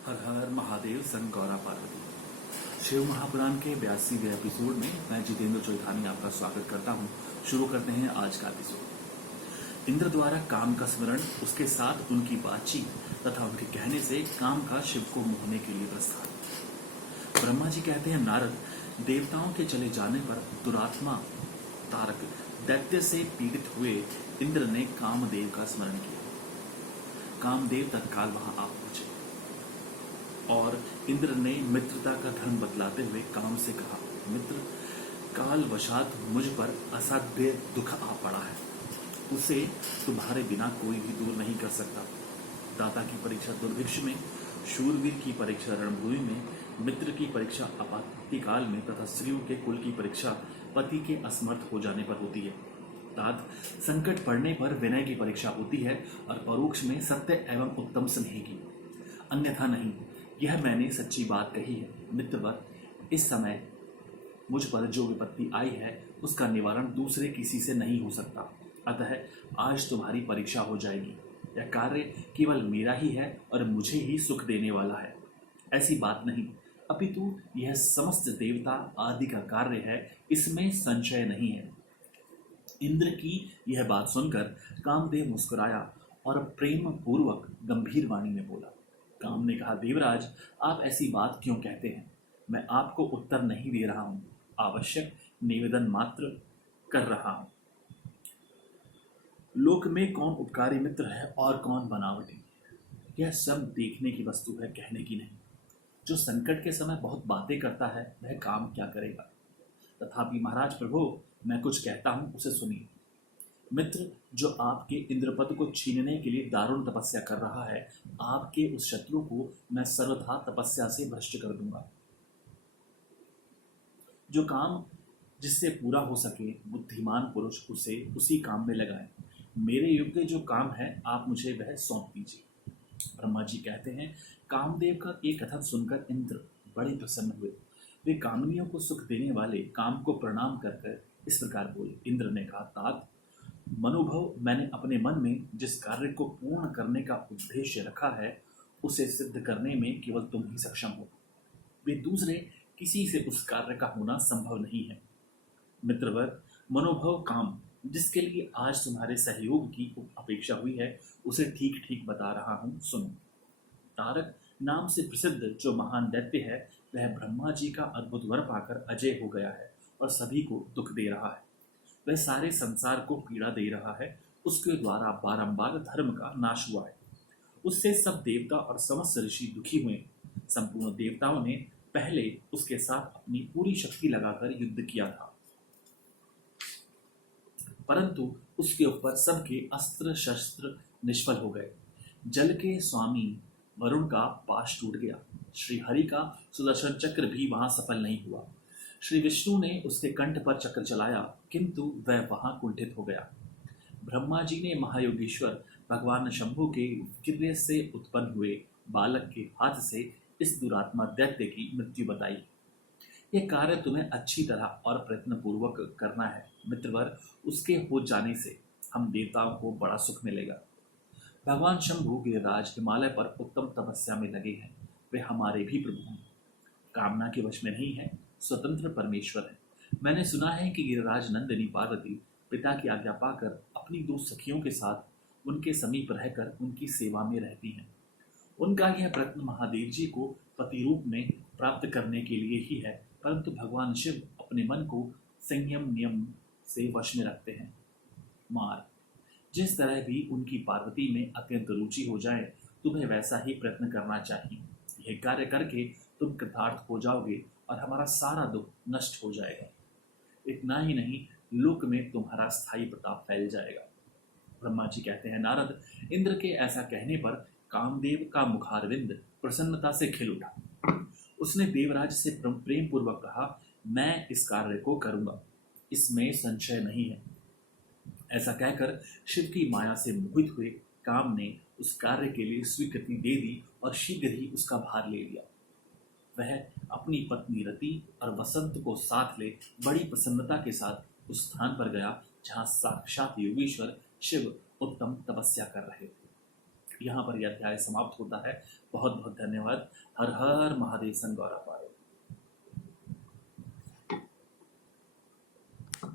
हर हर महादेव सन गौरा पार्वती। शिव महापुराण के 82वें एपिसोड में मैं जितेंद्र चौधानी आपका स्वागत करता हूं। शुरू करते हैं आज का एपिसोड। इंद्र द्वारा काम का स्मरण, उसके साथ उनकी बातचीत तथा उनके कहने से काम का शिव को मोहने के लिए प्रस्थान। ब्रह्मा जी कहते हैं, नारद, देवताओं के चले जाने पर दुरात्मा तारक दैत्य से पीड़ित हुए इंद्र ने कामदेव का स्मरण किया। कामदेव तत्काल वहां आ पहुंचे और इंद्र ने मित्रता का धर्म बतलाते हुए काम से कहा, मित्र, काल वशात मुझ पर असाध्य दुख आ पड़ा है, उसे तुम्हारे बिना कोई भी दूर नहीं कर सकता। दाता की परीक्षा दुर्भिक्ष में, शूरवीर की परीक्षा रणभूमि में, मित्र की परीक्षा आपत्ति काल में तथा स्त्रियों के कुल की परीक्षा पति के असमर्थ हो जाने पर होती है। तात संकट पड़ने पर विनय की परीक्षा होती है और परोक्ष में सत्य एवं उत्तम स्नेह की, अन्यथा नहीं। यह मैंने सच्ची बात कही है। मित्रवर, इस समय मुझ पर जो विपत्ति आई है उसका निवारण दूसरे किसी से नहीं हो सकता, अतः आज तुम्हारी परीक्षा हो जाएगी। यह कार्य केवल मेरा ही है और मुझे ही सुख देने वाला है, ऐसी बात नहीं, अपितु यह समस्त देवता आदि का कार्य है, इसमें संशय नहीं है। इंद्र की यह बात सुनकर कामदेव मुस्कुराया और प्रेम पूर्वक गंभीर वाणी में बोला। काम ने कहा, देवराज, आप ऐसी बात क्यों कहते हैं? मैं आपको उत्तर नहीं दे रहा हूं, आवश्यक निवेदन मात्र कर रहा हूं। लोक में कौन उपकारी मित्र है और कौन बनावटी, यह सब देखने की वस्तु है, कहने की नहीं। जो संकट के समय बहुत बातें करता है वह काम क्या करेगा। तथापि महाराज प्रभु, मैं कुछ कहता हूं, उसे सुनिए। मित्र, जो आपके इंद्रपद को छीनने के लिए दारुण तपस्या कर रहा है, आपके उस शत्रु को मैं सर्वथा तपस्या से भ्रष्ट कर दूंगा। जो काम जिससे पूरा हो सके, बुद्धिमान पुरुष उसे उसी काम में लगाए। मेरे योग्य जो काम है आप मुझे वह सौंप दीजिए। ब्रह्मा जी कहते हैं, कामदेव का एक कथन सुनकर इंद्र बड़े प्रसन्न हुए। वे कामनियों को सुख देने वाले काम को प्रणाम कर इस प्रकार बोले। इंद्र ने कहा, तात, मनोभव, मैंने अपने मन में जिस कार्य को पूर्ण करने का उद्देश्य रखा है उसे सिद्ध करने में केवल तुम ही सक्षम हो। वे दूसरे किसी से उस कार्य का होना संभव नहीं है। मित्रवर, मनोभव काम जिसके लिए आज तुम्हारे सहयोग की अपेक्षा हुई है उसे ठीक ठीक बता रहा हूं, सुनो। तारक नाम से प्रसिद्ध जो महान दैत्य है वह ब्रह्मा जी का अद्भुत वर पाकर अजय हो गया है और सभी को दुख दे रहा है। वह सारे संसार को पीड़ा दे रहा है। उसके द्वारा बारंबार धर्म का नाश हुआ है। उससे सब देवता और समस्त ऋषि दुखी हुए। संपूर्ण देवताओं ने पहले उसके साथ अपनी पूरी शक्ति लगाकर युद्ध किया था, परंतु उसके ऊपर सबके अस्त्र शस्त्र निष्फल हो गए। जल के स्वामी वरुण का पाश टूट गया। श्री हरि का सुदर्शन चक्र भी वहां सफल नहीं हुआ। श्री विष्णु ने उसके कंठ पर चक्र चलाया, किंतु वह वहां कुंठित हो गया। ब्रह्मा जी ने महायोगेश्वर भगवान शंभु के वीर्य से उत्पन्न हुए बालक के हाथ से इस दुरात्मा दैत्य की मृत्यु बताई। यह कार्य तुम्हें अच्छी तरह और प्रयत्न पूर्वक करना है मित्रवर। उसके हो जाने से हम देवताओं को बड़ा सुख मिलेगा। भगवान शंभु गिरिराज हिमालय पर उत्तम तपस्या में लगे हैं। वे हमारे भी प्रभु हैं, कामना के वश में नहीं है, स्वतंत्र परमेश्वर है। मैंने सुना है कि गिरिराज नंदिनी पार्वती पिता की आज्ञा पाकर अपनी दो सखियों के साथ उनके समीप रहकर उनकी सेवा में रहती हैं। उनका यह प्रयत्न महादेव जी को पति रूप में प्राप्त करने के लिए ही है, परंतु भगवान शिव अपने मन को संयम नियम से वश में रखते हैं। मार, जिस तरह भी उनकी पार्वती में अत्यंत रुचि हो जाए, तुम्हें वैसा ही प्रयत्न करना चाहिए। यह कार्य करके तुम कृतार्थ हो जाओगे और हमारा सारा दुख नष्ट हो जाएगा। इतना ही नहीं, लोक में तुम्हारा स्थायी प्रताप फैल जाएगा। ब्रह्मा जी कहते हैं, नारद, इंद्र के ऐसा कहने पर कामदेव का मुखारविंद प्रसन्नता से खिल उठा। उसने देवराज से प्रेम पूर्वक कहा, मैं इस कार्य को करूंगा, इसमें संशय नहीं है। ऐसा कहकर शिव की माया से मोहित हुए काम ने उस कार्य के लिए स्वीकृति दे दी और शीघ्र ही उसका भार ले लिया। वह अपनी पत्नी रति और वसंत को साथ ले बड़ी प्रसन्नता के साथ उस स्थान पर गया जहां साक्षात योगेश्वर शिव उत्तम तपस्या कर रहे थे। यहाँ पर यह अध्याय समाप्त होता है। बहुत बहुत धन्यवाद। हर हर महादेव। संग गौरा पार्वती।